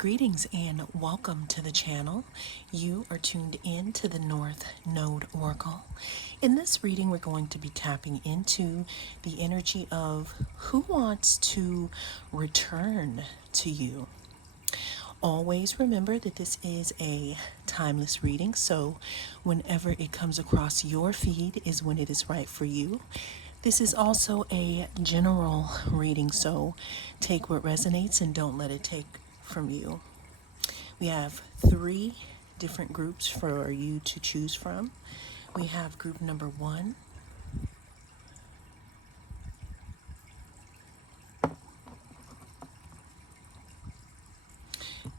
Greetings and welcome to the channel. You are tuned in to the North Node Oracle. In this reading, we're going to be tapping into the energy of who wants to return to you. Always remember that this is a timeless reading, so whenever it comes across your feed is when it is right for you. This is also a general reading, so take what resonates and don't let it take from you. We have 3 different groups for you to choose from. We have group number 1.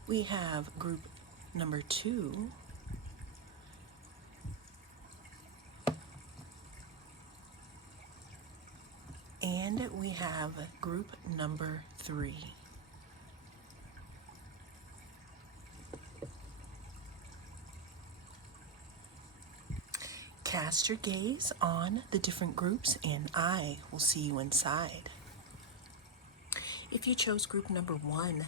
We have group number 2. And we have group number 3. Cast your gaze on the different groups and I will see you inside. If you chose group number 1,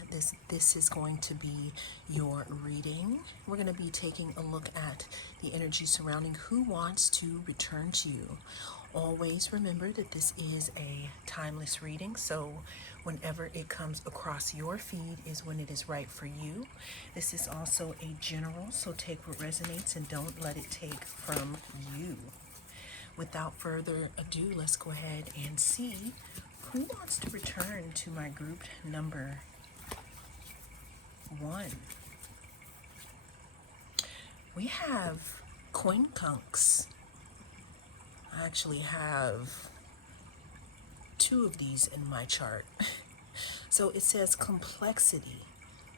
this is going to be your reading. We're going to be taking a look at the energy surrounding who wants to return to you. Always remember that this is a timeless reading, so whenever it comes across your feed is when it is right for you. This is also a general, so take what resonates and don't let it take from you. Without further ado, let's go ahead and see who wants to return to my group number 1. We have coin conks. I actually have 2 of these in my chart. So it says complexity,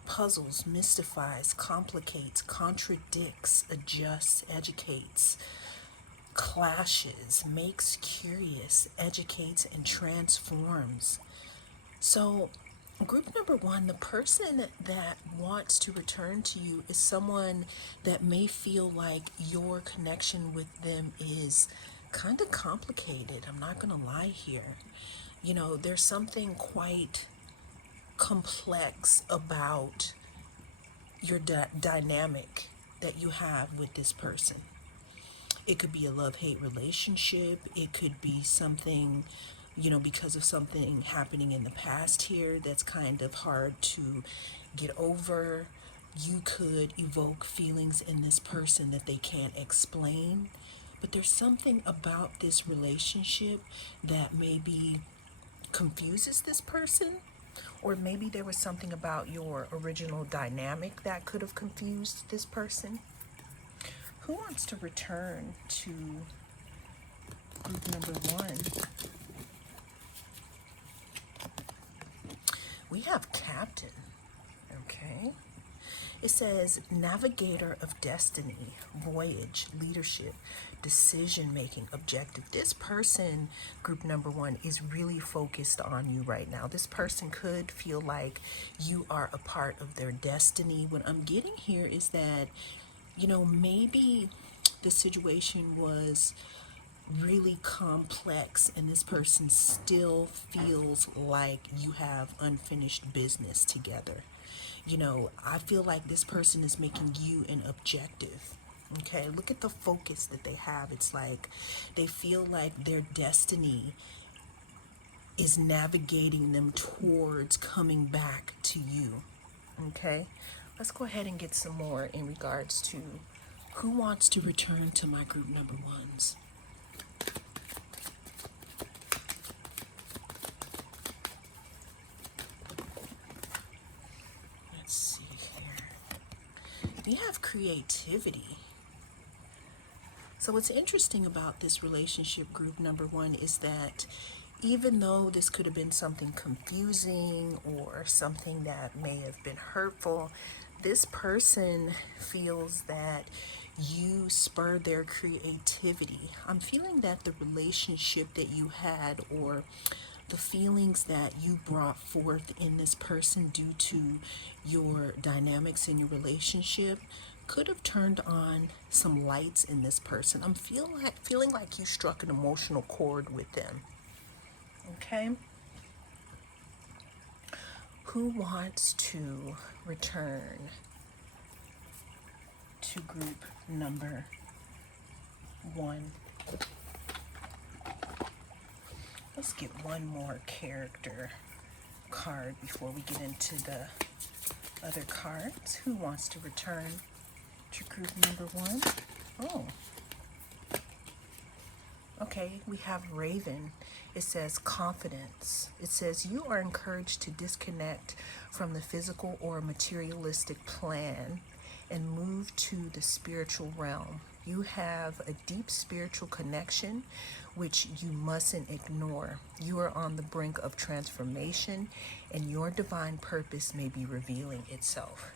puzzles, mystifies, complicates, contradicts, adjusts, educates, clashes, makes curious, educates, and transforms. So group number 1, the person that wants to return to you is someone that may feel like your connection with them is kind of complicated. I'm not going to lie here. You know, there's something quite complex about your dynamic that you have with this person. It could be a love-hate relationship. It could be something, you know, because of something happening in the past here that's kind of hard to get over. You could evoke feelings in this person that they can't explain. But there's something about this relationship that maybe confuses this person, or maybe there was something about your original dynamic that could have confused this person. Who wants to return to group number 1? We have Captain, okay? It says navigator of destiny, voyage, leadership, decision-making, objective. This person, group number 1, is really focused on you right now. This person could feel like you are a part of their destiny. What I'm getting here is that, you know, maybe the situation was really complex and this person still feels like you have unfinished business together. You know, I feel like this person is making you an objective. Okay, look at the focus that they have. It's like they feel like their destiny is navigating them towards coming back to you. Okay, let's go ahead and get some more in regards to who wants to return to my group number 1s. Let's see here. We have creativity. So what's interesting about this relationship, group number 1, is that even though this could have been something confusing or something that may have been hurtful, this person feels that you spurred their creativity. I'm feeling that the relationship that you had, or the feelings that you brought forth in this person due to your dynamics in your relationship, could have turned on some lights in this person. I'm feeling like you struck an emotional chord with them. Okay. Who wants to return to group number 1? Let's get one more character card before we get into the other cards. Who wants to return to group number 1? Oh. Okay, we have Raven. It says confidence. It says you are encouraged to disconnect from the physical or materialistic plan and move to the spiritual realm. You have a deep spiritual connection which you mustn't ignore. You are on the brink of transformation and your divine purpose may be revealing itself.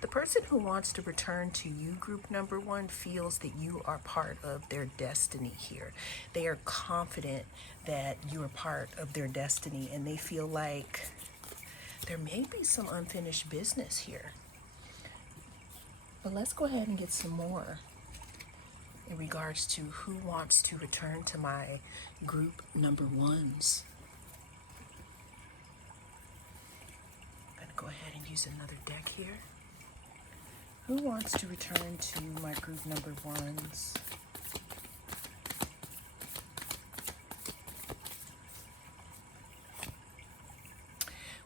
The person who wants to return to you, group number 1, feels that you are part of their destiny here. They are confident that you are part of their destiny and they feel like there may be some unfinished business here. But let's go ahead and get some more in regards to who wants to return to my group number 1s. I'm going to go ahead and use another deck here. Who wants to return to my group number 1s?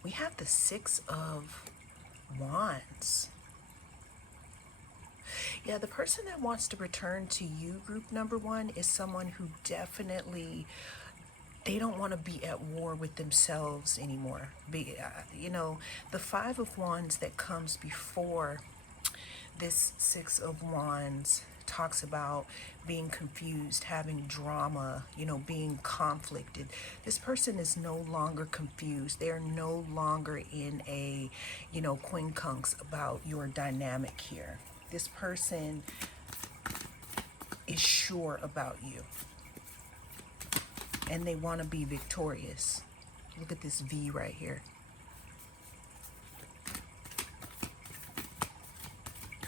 We have the 6 of Wands. Yeah, the person that wants to return to you, group number 1, is someone who definitely, they don't want to be at war with themselves anymore. The 5 of Wands that comes before this 6 of Wands talks about being confused, having drama, being conflicted. This person is no longer confused. They are no longer in a, quincunx about your dynamic here. This person is sure about you. And they want to be victorious. Look at this V right here.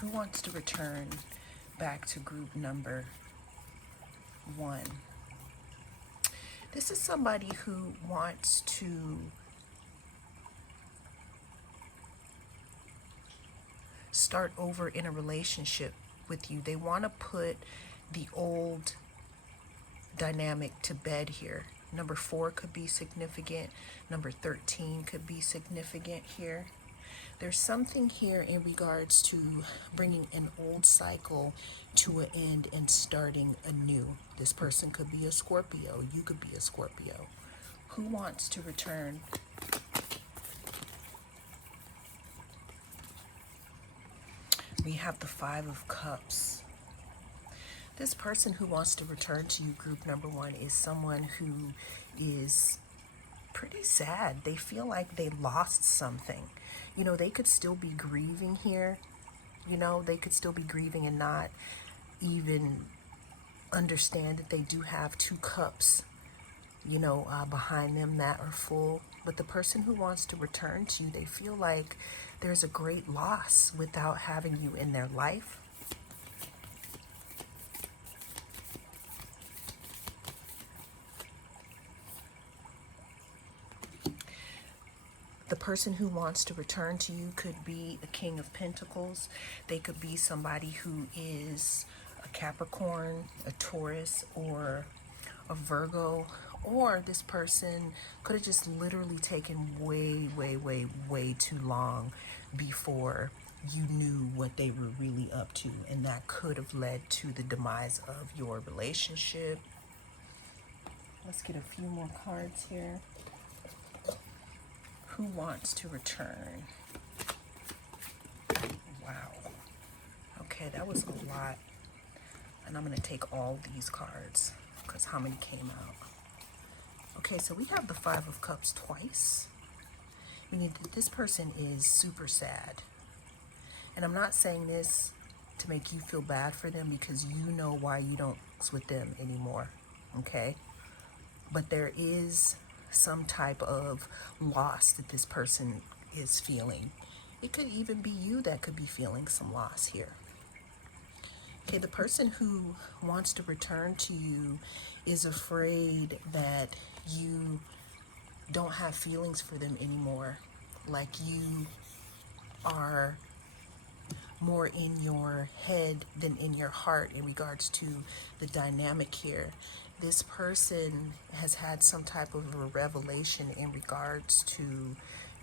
Who wants to return back to group number 1? This is somebody who wants to start over in a relationship with you. They want to put the old dynamic to bed here. Number 4 could be significant. Number 13 could be significant here. There's something here in regards to bringing an old cycle to an end and starting anew. This person could be a Scorpio. You could be a Scorpio. Who wants to return? We have the 5 of Cups. This person who wants to return to you, group number 1, is someone who is pretty sad. They feel like they lost something. They could still be grieving here. They could still be grieving and not even understand that they do have 2 cups, behind them that are full. But the person who wants to return to you, they feel like there's a great loss without having you in their life. The person who wants to return to you could be a King of Pentacles. They could be somebody who is a Capricorn, a Taurus, or a Virgo. Or this person could have just literally taken way too long before you knew what they were really up to. And that could have led to the demise of your relationship. Let's get a few more cards here. Who wants to return? Wow. Okay, that was a lot. And I'm going to take all these cards because how many came out? Okay, so we have the 5 of Cups twice. Meaning that this person is super sad. And I'm not saying this to make you feel bad for them because you know why you don't mix with them anymore. Okay? But there is some type of loss that this person is feeling. It could even be you that could be feeling some loss here. Okay, the person who wants to return to you is afraid that you don't have feelings for them anymore. like you are more in your head than in your heart in regards to the dynamic here. This person has had some type of a revelation in regards to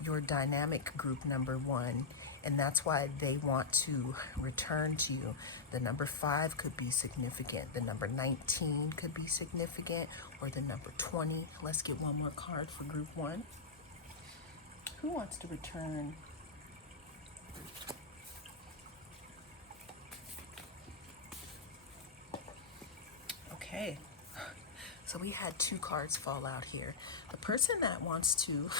your dynamic group number 1, and that's why they want to return to you. The number 5 could be significant, the number 19 could be significant, or the number 20. Let's get one more card for group 1. Who wants to return? Okay, so we had 2 cards fall out here. The person that wants to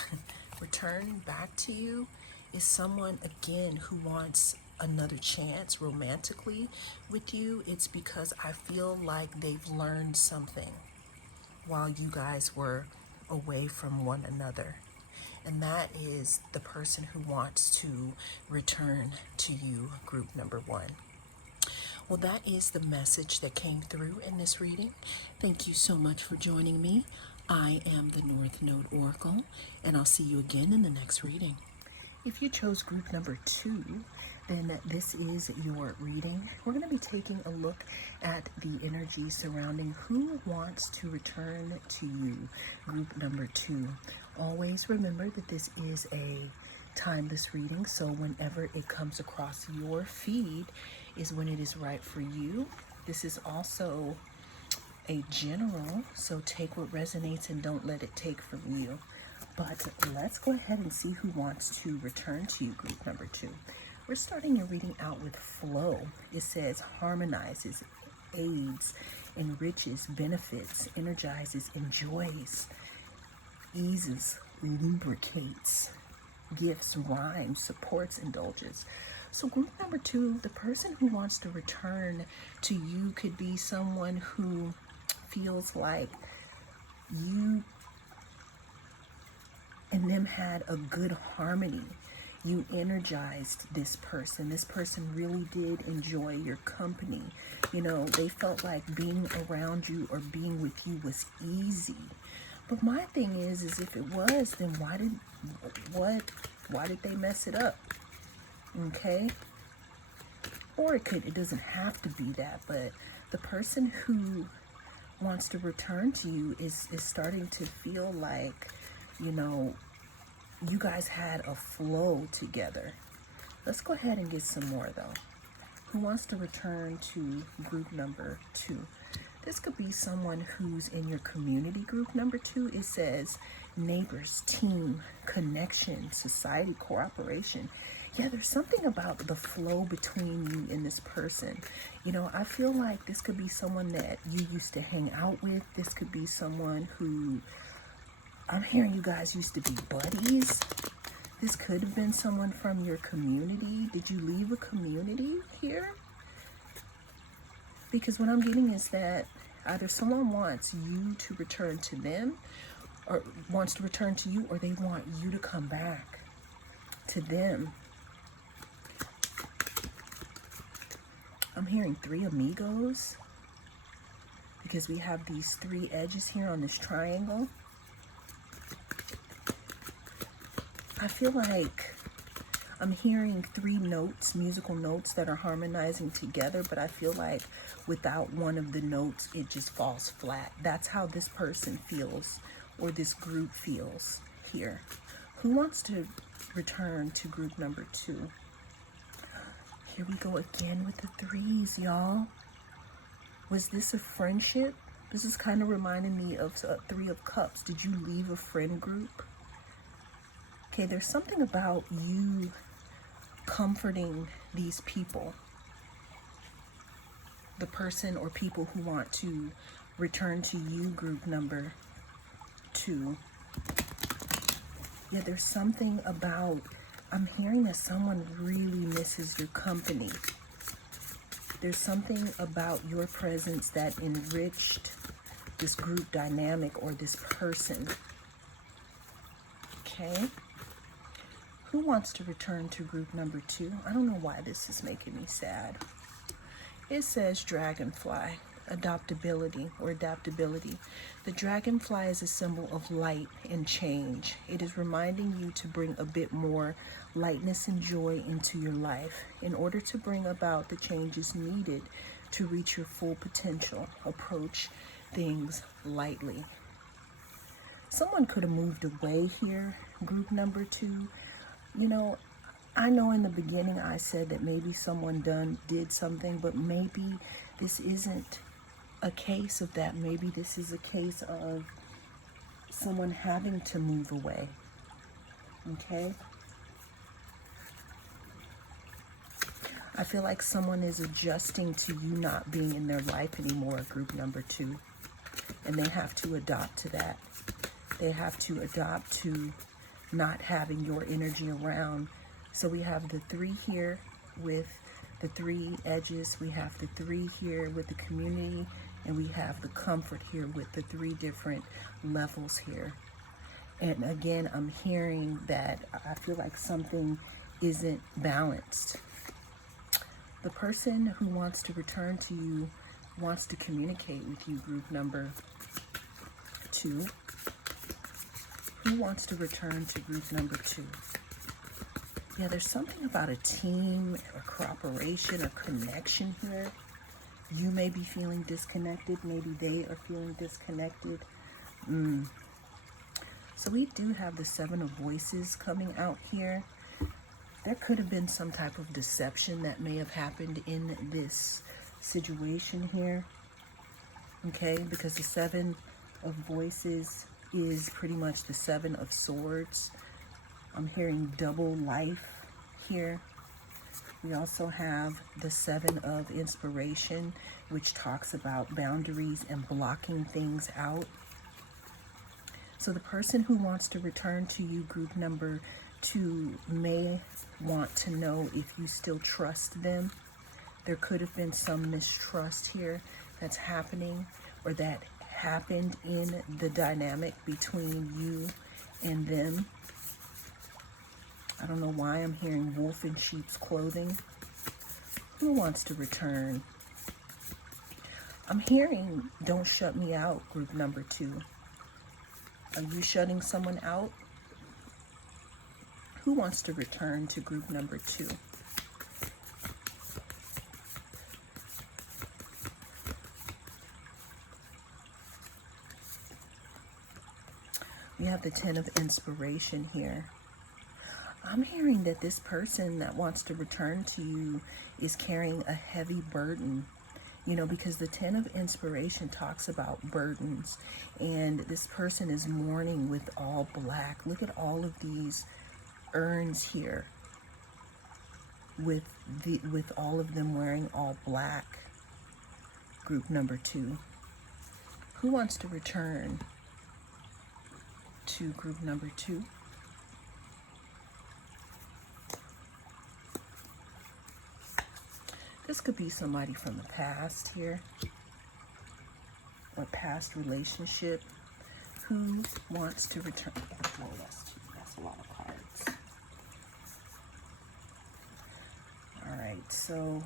return back to you is someone, again, who wants another chance romantically with you. It's because I feel like they've learned something while you guys were away from one another. And that is the person who wants to return to you, group number 1. Well, that is the message that came through in this reading. Thank you so much for joining me. I am the North Node Oracle, and I'll see you again in the next reading. If you chose group number 2, then this is your reading. We're going to be taking a look at the energy surrounding who wants to return to you, group number 2. Always remember that this is a timeless reading, so whenever it comes across your feed is when it is right for you. This is also a general, so take what resonates and don't let it take from you. But let's go ahead and see who wants to return to you, group number 2. We're starting your reading out with flow. It says harmonizes, aids, enriches, benefits, energizes, enjoys, eases, lubricates, gifts, rhymes, supports, indulges. So group number 2, the person who wants to return to you could be someone who feels like you and them had a good harmony. You energized this person. This person really did enjoy your company. You know, they felt like being around you or being with you was easy. But my thing is if it was, then why did they mess it up? Okay? Or it doesn't have to be that, but the person who wants to return to you is starting to feel like, you know, you guys had a flow together. Let's go ahead and get some more though. Who wants to return to group number 2? This could be someone who's in your community, group number 2. It says neighbors, team, connection, society, cooperation. Yeah, there's something about the flow between you and this person. You know, I feel like this could be someone that you used to hang out with. This could be someone who, I'm hearing you guys used to be buddies. This could have been someone from your community. Did you leave a community here? Because what I'm getting is that either someone wants you to return to them, or wants to return to you, or they want you to come back to them. I'm hearing 3 amigos, because we have these 3 edges here on this triangle. I feel like I'm hearing 3 notes, musical notes that are harmonizing together, but I feel like without one of the notes, it just falls flat. That's how this person feels, or this group feels here. Who wants to return to group number 2? Here we go again with the 3s, y'all. Was this a friendship? This is kind of reminding me of 3 of Cups. Did you leave a friend group? Okay, there's something about you comforting these people. The person or people who want to return to you, group number 2. Yeah, there's something about, I'm hearing that someone really misses your company. There's something about your presence that enriched this group dynamic or this person. Okay. Who wants to return to group number 2? I don't know why this is making me sad. It says dragonfly. adaptability or adaptability. The dragonfly is a symbol of light and change. It is reminding you to bring a bit more lightness and joy into your life in order to bring about the changes needed to reach your full potential. Approach things lightly. Someone could have moved away here, group number 2. You know, I know in the beginning I said that maybe someone did something, but maybe this isn't a case of that. Maybe this is a case of someone having to move away. Okay? I feel like someone is adjusting to you not being in their life anymore, group number 2. And they have to adopt to that. They have to adopt to not having your energy around. So we have the 3 here with the 3 edges. We have the 3 here with the community. And we have the comfort here with the 3 different levels here. And again, I'm hearing that I feel like something isn't balanced. The person who wants to return to you wants to communicate with you, group number 2. Who wants to return to group number 2? Yeah, there's something about a team or cooperation or connection here. You may be feeling disconnected. Maybe they are feeling disconnected. So we do have the 7 of Voices coming out here. There could have been some type of deception that may have happened in this situation here. Okay, because the 7 of Voices is pretty much the 7 of Swords. I'm hearing double life here. We also have the 7 of Inspiration, which talks about boundaries and blocking things out. So the person who wants to return to you, group number 2, may want to know if you still trust them. There could have been some mistrust here that's happening, or that happened in the dynamic between you and them. I don't know why I'm hearing wolf in sheep's clothing. Who wants to return? I'm hearing don't shut me out, group number 2. Are you shutting someone out? Who wants to return to group number 2? We have the 10 of Inspiration here. I'm hearing that this person that wants to return to you is carrying a heavy burden, you know, because the 10 of Inspiration talks about burdens, and this person is mourning with all black. Look at all of these urns here with all of them wearing all black, group number 2. Who wants to return to group number 2? This could be somebody from the past here, or past relationship. Who wants to return? Well, that's a lot of cards. All right, so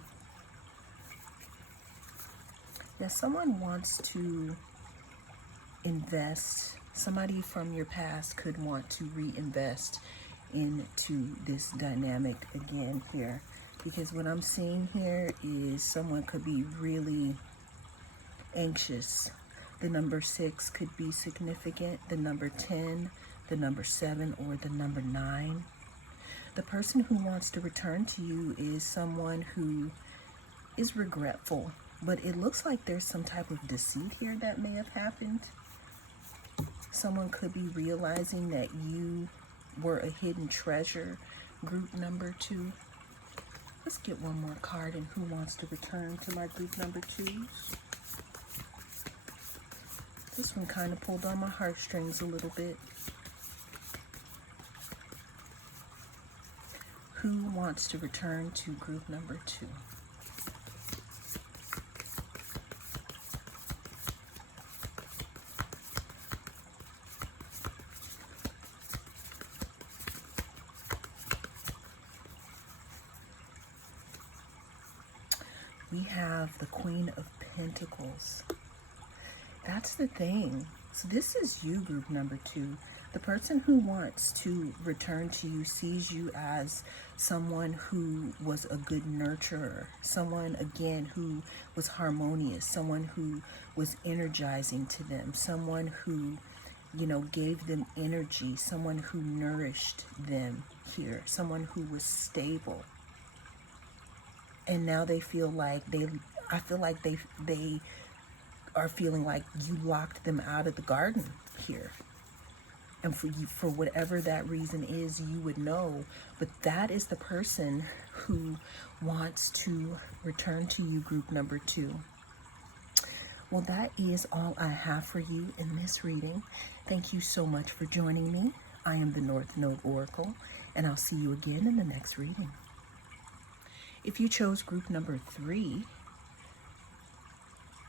yeah, someone wants to invest. Somebody from your past could want to reinvest into this dynamic again here. Because what I'm seeing here is someone could be really anxious. The number 6 could be significant. The number 10, the number 7, or the number 9. The person who wants to return to you is someone who is regretful. But it looks like there's some type of deceit here that may have happened. Someone could be realizing that you were a hidden treasure, group number 2. Let's get one more card, and who wants to return to my group number 2s? This one kind of pulled on my heartstrings a little bit. Who wants to return to group number 2? We have the Queen of Pentacles. That's the thing. So this is you, group number 2. The person who wants to return to you sees you as someone who was a good nurturer, someone, again, who was harmonious, someone who was energizing to them, someone who, you know, gave them energy, someone who nourished them here, someone who was stable. And now they feel like I feel like they are feeling like you locked them out of the garden here. And for you, for whatever that reason is, you would know. But that is the person who wants to return to you, group number 2. Well, that is all I have for you in this reading. Thank you so much for joining me. I am the North Node Oracle, and I'll see you again in the next reading. If you chose group number 3,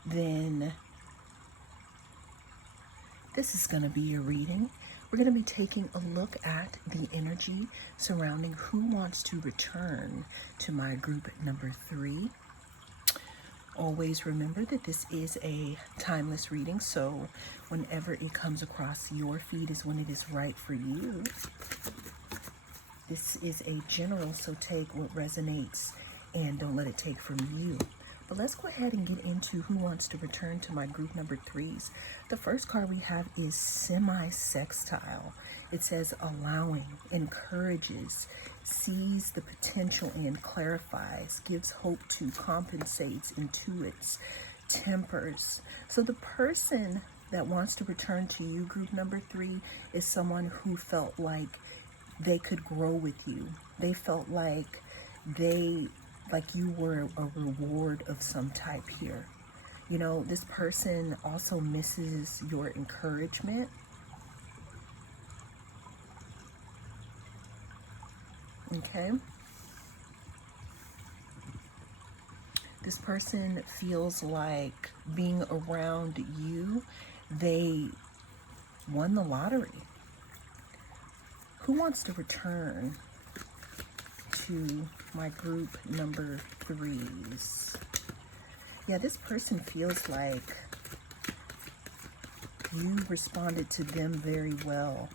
then this is going to be your reading. We're going to be taking a look at the energy surrounding who wants to return to my group number 3. Always remember that this is a timeless reading, so whenever it comes across your feed is when it is right for you. This is a general, so take what resonates and don't let it take from you. But let's go ahead and get into who wants to return to my group number 3s. The first card we have is semi-sextile. It says allowing, encourages, sees the potential and clarifies, gives hope to, compensates, intuits, tempers. So the person that wants to return to you, group number 3, is someone who felt like they could grow with you. They felt like you were a reward of some type here. You know, this person also misses your encouragement. Okay. This person feels like being around you, they won the lottery. Who wants to return to my group number 3s? Yeah, this person feels like you responded to them very well.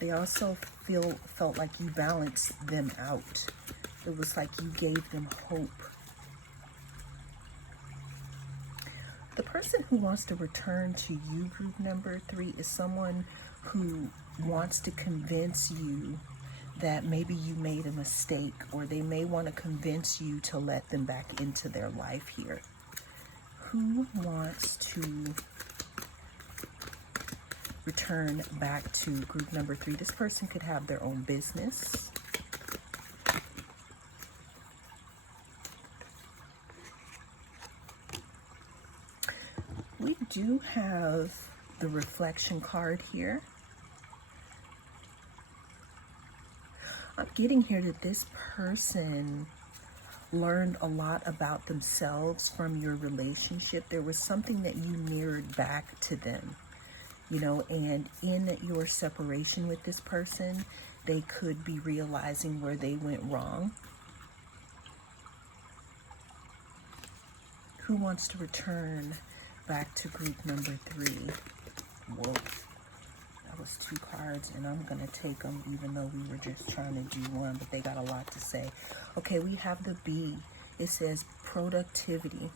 They also felt like you balanced them out. It was like you gave them hope. The person who wants to return to you, group number 3, is someone who wants to convince you that maybe you made a mistake, or they may want to convince you to let them back into their life here. Who wants to return back to group number 3? This person could have their own business. We do have the reflection card here. I'm getting here that this person learned a lot about themselves from your relationship. There was something that you mirrored back to them, you know, and in your separation with this person, they could be realizing where they went wrong. Who wants to return back to group number 3? Whoa. That was 2 cards, and I'm going to take them even though we were just trying to do one, but they got a lot to say. Okay, we have the B. It says productivity.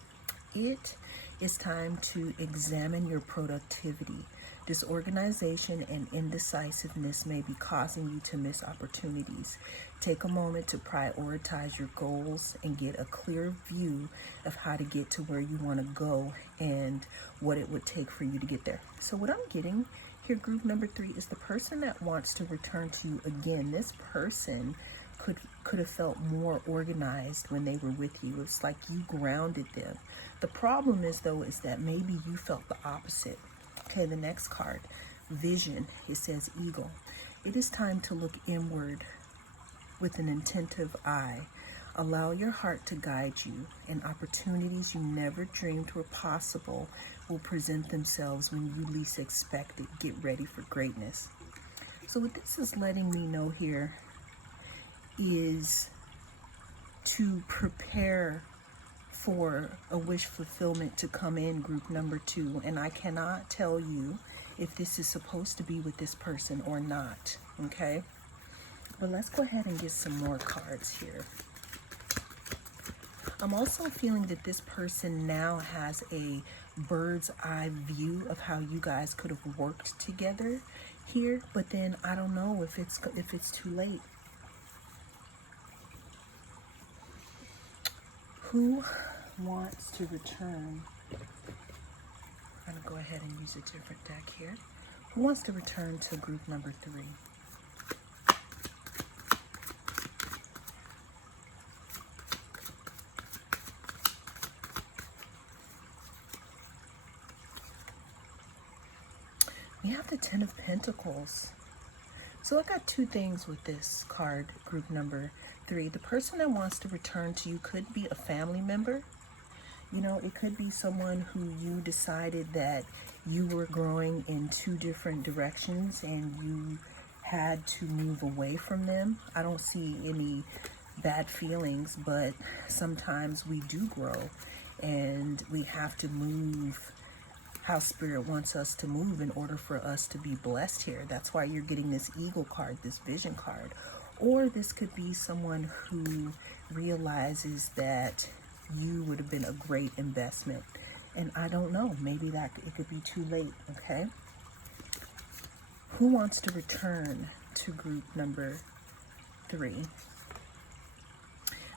It is time to examine your productivity. Disorganization and indecisiveness may be causing you to miss opportunities. Take a moment to prioritize your goals and get a clear view of how to get to where you want to go and what it would take for you to get there. So what I'm getting here, group number 3, is the person that wants to return to you again. This person could have felt more organized when they were with you. It's like you grounded them. The problem is, though, is that maybe you felt the opposite. Okay, the next card, vision. It says eagle. It is time to look inward with an attentive eye. Allow your heart to guide you, and opportunities you never dreamed were possible will present themselves when you least expect it. Get ready for greatness. So what this is letting me know here is to prepare for a wish fulfillment to come in, group number 2, and I cannot tell you if this is supposed to be with this person or not, okay? But let's go ahead and get some more cards here. I'm also feeling that this person now has a bird's eye view of how you guys could have worked together here, but then I don't know if it's too late. Who wants to return? I'm going to go ahead and use a different deck here. Who wants to return to group number 3? We have the Ten of Pentacles. So I got two things with this card, group number 3. The person that wants to return to you could be a family member. You know, it could be someone who you decided that you were growing in 2 different directions and you had to move away from them. I don't see any bad feelings, but sometimes we do grow and we have to move how Spirit wants us to move in order for us to be blessed here. That's why you're getting this Eagle card, this Vision card. Or this could be someone who realizes that you would have been a great investment. And I don't know, maybe that it could be too late, okay? Who wants to return to group number 3?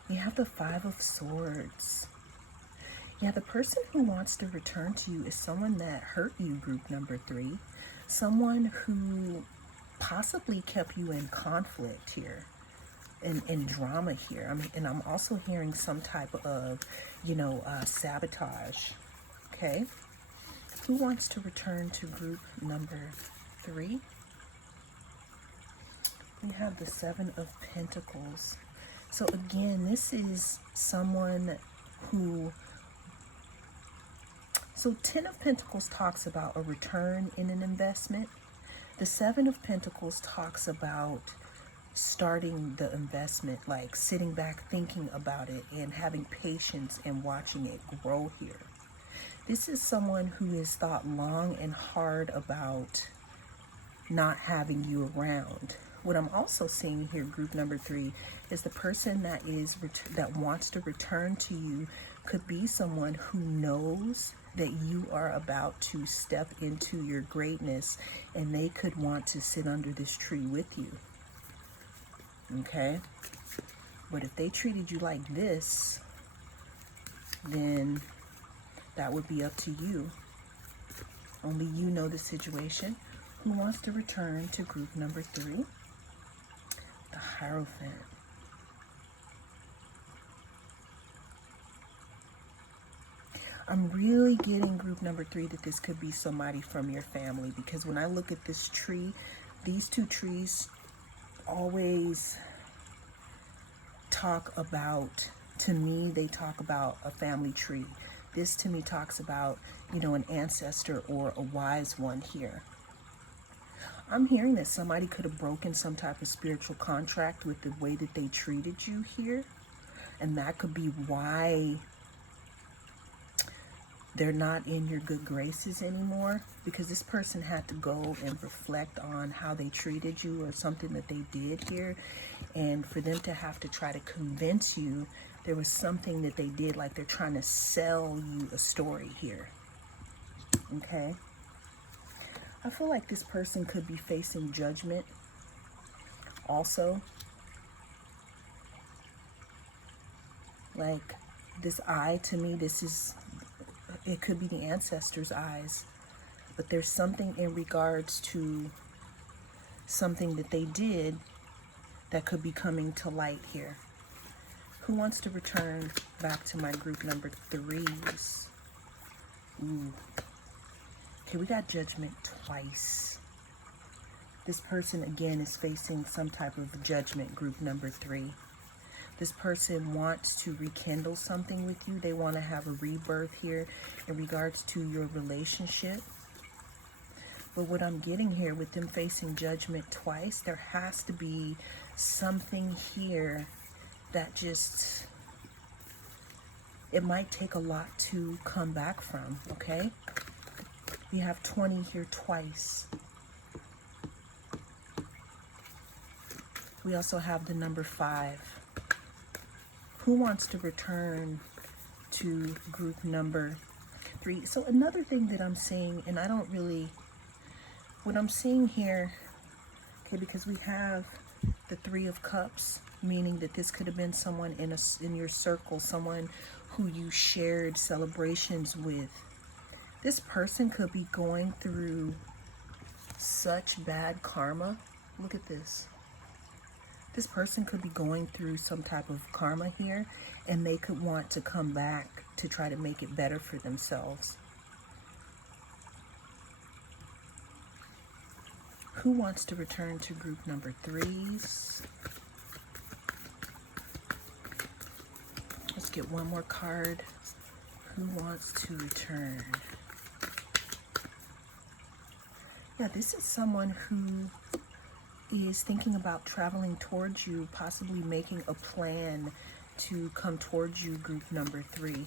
We have the Five of Swords. Yeah, the person who wants to return to you is someone that hurt you, group number 3. Someone who possibly kept you in conflict here, in drama here. I mean, and I'm also hearing some type of, sabotage. Okay. Who wants to return to group number 3? We have the Seven of Pentacles. So again, this is someone who... So 10 of Pentacles talks about a return in an investment. The Seven of Pentacles talks about starting the investment, like sitting back, thinking about it, and having patience and watching it grow here. This is someone who has thought long and hard about not having you around. What I'm also seeing here, group number 3, is the person that wants to return to you could be someone who knows that you are about to step into your greatness, and they could want to sit under this tree with you. Okay? But if they treated you like this, then that would be up to you. Only you know the situation. Who wants to return to group number 3? The Hierophant. I'm really getting, group number 3, that this could be somebody from your family, because when I look at this tree, these 2 trees always talk about, to me, they talk about a family tree. This to me talks about, an ancestor or a wise one here. I'm hearing that somebody could have broken some type of spiritual contract with the way that they treated you here. And that could be why they're not in your good graces anymore, because this person had to go and reflect on how they treated you or something that they did here. And for them to have to try to convince you there was something that they did, like they're trying to sell you a story here. Okay? I feel like this person could be facing judgment also. Like this eye, to me, it could be the ancestors' eyes, but there's something in regards to something that they did that could be coming to light here. Who wants to return back to my group number 3s? Ooh. Okay, we got Judgment twice. This person, again, is facing some type of judgment, group number 3. This person wants to rekindle something with you. They want to have a rebirth here in regards to your relationship. But what I'm getting here with them facing judgment twice, there has to be something here that just it might take a lot to come back from, okay? We have 20 here twice. We also have the number 5. Who wants to return to group number 3? So another thing that I'm seeing, and I don't really, what I'm seeing here, okay, because we have the 3 of Cups, meaning that this could have been someone in your circle, someone who you shared celebrations with. This person could be going through such bad karma. Look at this. This person could be going through some type of karma here, and they could want to come back to try to make it better for themselves. Who wants to return to group number 3s? Let's get one more card. Who wants to return? Yeah, this is someone who is thinking about traveling towards you, possibly making a plan to come towards you, group number 3.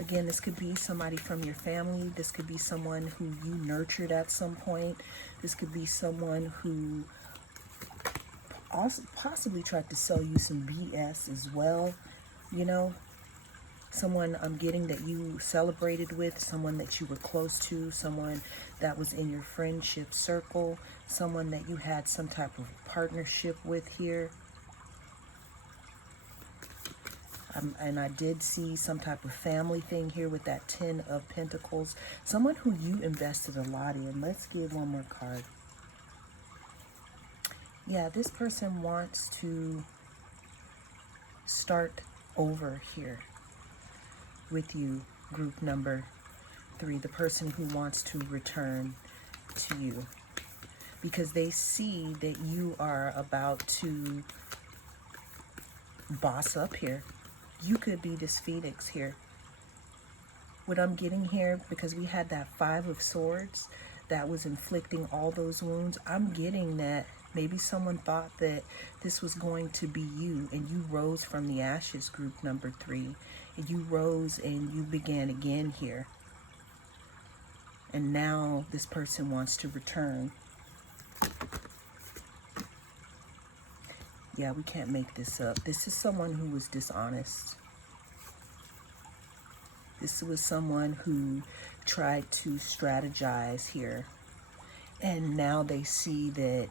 Again, this could be somebody from your family. This could be someone who you nurtured at some point. This could be someone who also possibly tried to sell you some BS as well. You know, someone I'm getting that you celebrated with, someone that you were close to, someone that was in your friendship circle, someone that you had some type of partnership with here. And I did see some type of family thing here with that 10 of Pentacles. Someone who you invested a lot in. Let's get one more card. Yeah, this person wants to start over here with you, group number 3. The person who wants to return to you, because they see that you are about to boss up here. You could be this Phoenix here. What I'm getting here, because we had that 5 of Swords that was inflicting all those wounds, I'm getting that maybe someone thought that this was going to be you, and you rose from the ashes, group number 3. And you rose and you began again here. And now this person wants to return. Yeah, we can't make this up. This is someone who was dishonest. This was someone who tried to strategize here. And now they see that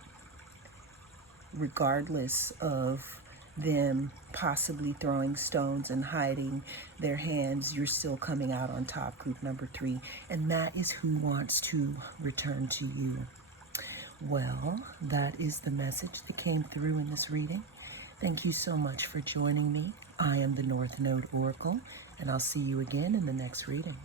regardless of them possibly throwing stones and hiding their hands, you're still coming out on top, group number 3. And that is who wants to return to you. Well, that is the message that came through in this reading. Thank you so much for joining me. I am the North Node Oracle, and I'll see you again in the next reading.